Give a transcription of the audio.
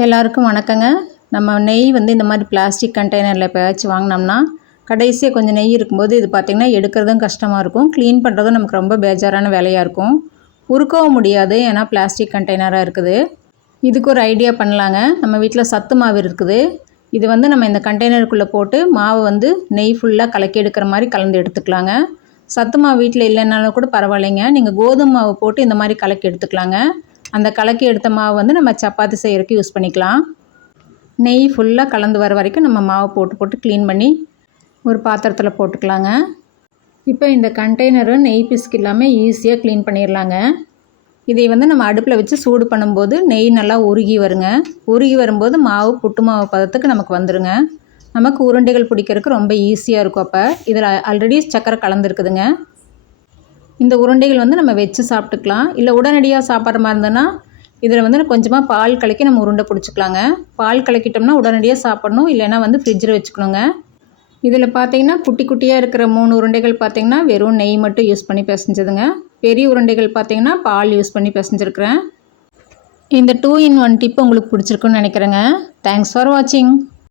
எல்லாருக்கும் வணக்கங்க. நம்ம நெய் வந்து இந்த மாதிரி பிளாஸ்டிக் கண்டெய்னரில் எப்போயாச்சும் வாங்கினோம்னா கடைசியாக கொஞ்சம் நெய் இருக்கும்போது இது பார்த்திங்கன்னா எடுக்கிறதும் கஷ்டமாக இருக்கும், க்ளீன் பண்ணுறதும் நமக்கு ரொம்ப பேஜாரான வேலையாக இருக்கும். உருக்கவும் முடியாது, ஏன்னா பிளாஸ்டிக் கண்டெய்னராக இருக்குது. இதுக்கு ஒரு ஐடியா பண்ணலாங்க. நம்ம வீட்டில் சத்து மாவு இருக்குது. இது வந்து நம்ம இந்த கண்டெய்னருக்குள்ளே போட்டு மாவு வந்து நெய் ஃபுல்லாக கலக்கி எடுக்கிற மாதிரி கலந்து எடுத்துக்கலாங்க. சத்து மாவு வீட்டில் இல்லைன்னாலும் கூட பரவாயில்லைங்க, நீங்கள் கோதுமை மாவு போட்டு இந்த மாதிரி கலக்கி எடுத்துக்கலாங்க. அந்த கலக்கி எடுத்த மாவு வந்து நம்ம சப்பாத்தி செய்கிறதுக்கு யூஸ் பண்ணிக்கலாம். நெய் ஃபுல்லாக கலந்து வர வரைக்கும் நம்ம மாவு போட்டு க்ளீன் பண்ணி ஒரு பாத்திரத்தில் போட்டுக்கலாங்க. இப்போ இந்த கண்டெய்னரும் நெய் பிஸ்க் இல்லாமல் ஈஸியாக க்ளீன் பண்ணிடலாங்க. இதை வந்து நம்ம அடுப்பில் வச்சு சூடு பண்ணும்போது நெய் நல்லா உருகி வருங்க. உருகி வரும்போது மாவு புட்டு மாவு பதத்துக்கு நமக்கு வந்துடுங்க. நமக்கு உருண்டைகள் பிடிக்கிறதுக்கு ரொம்ப ஈஸியாக இருக்கும். அப்போ இதில் ஆல்ரெடி சக்கரை கலந்துருக்குதுங்க. இந்த உருண்டைகள் வந்து நம்ம வச்சு சாப்பிட்டுக்கலாம். இல்லை உடனடியாக சாப்பிட்ற மாதிரி இருந்ததுன்னா இதில் வந்து கொஞ்சமாக பால் கலக்கி நம்ம உருண்டை பிடிச்சிக்கலாங்க. பால் கலக்கிட்டோம்னா உடனடியாக சாப்பிடணும், இல்லைன்னா வந்து ஃப்ரிட்ஜில் வச்சுக்கணுங்க. இதில் பார்த்தீங்கன்னா குட்டி குட்டியாக இருக்கிற 3 உருண்டைகள் பார்த்திங்கன்னா வெறும் நெய் மட்டும் யூஸ் பண்ணி பிசைஞ்சதுங்க. பெரிய உருண்டைகள் பார்த்திங்கன்னா பால் யூஸ் பண்ணி பிசைஞ்சிருக்கிறேன். இந்த 2 in 1 டிப் உங்களுக்கு பிடிச்சிருக்குன்னு நினைக்கிறேங்க. தேங்க்ஸ் ஃபார் வாட்சிங்.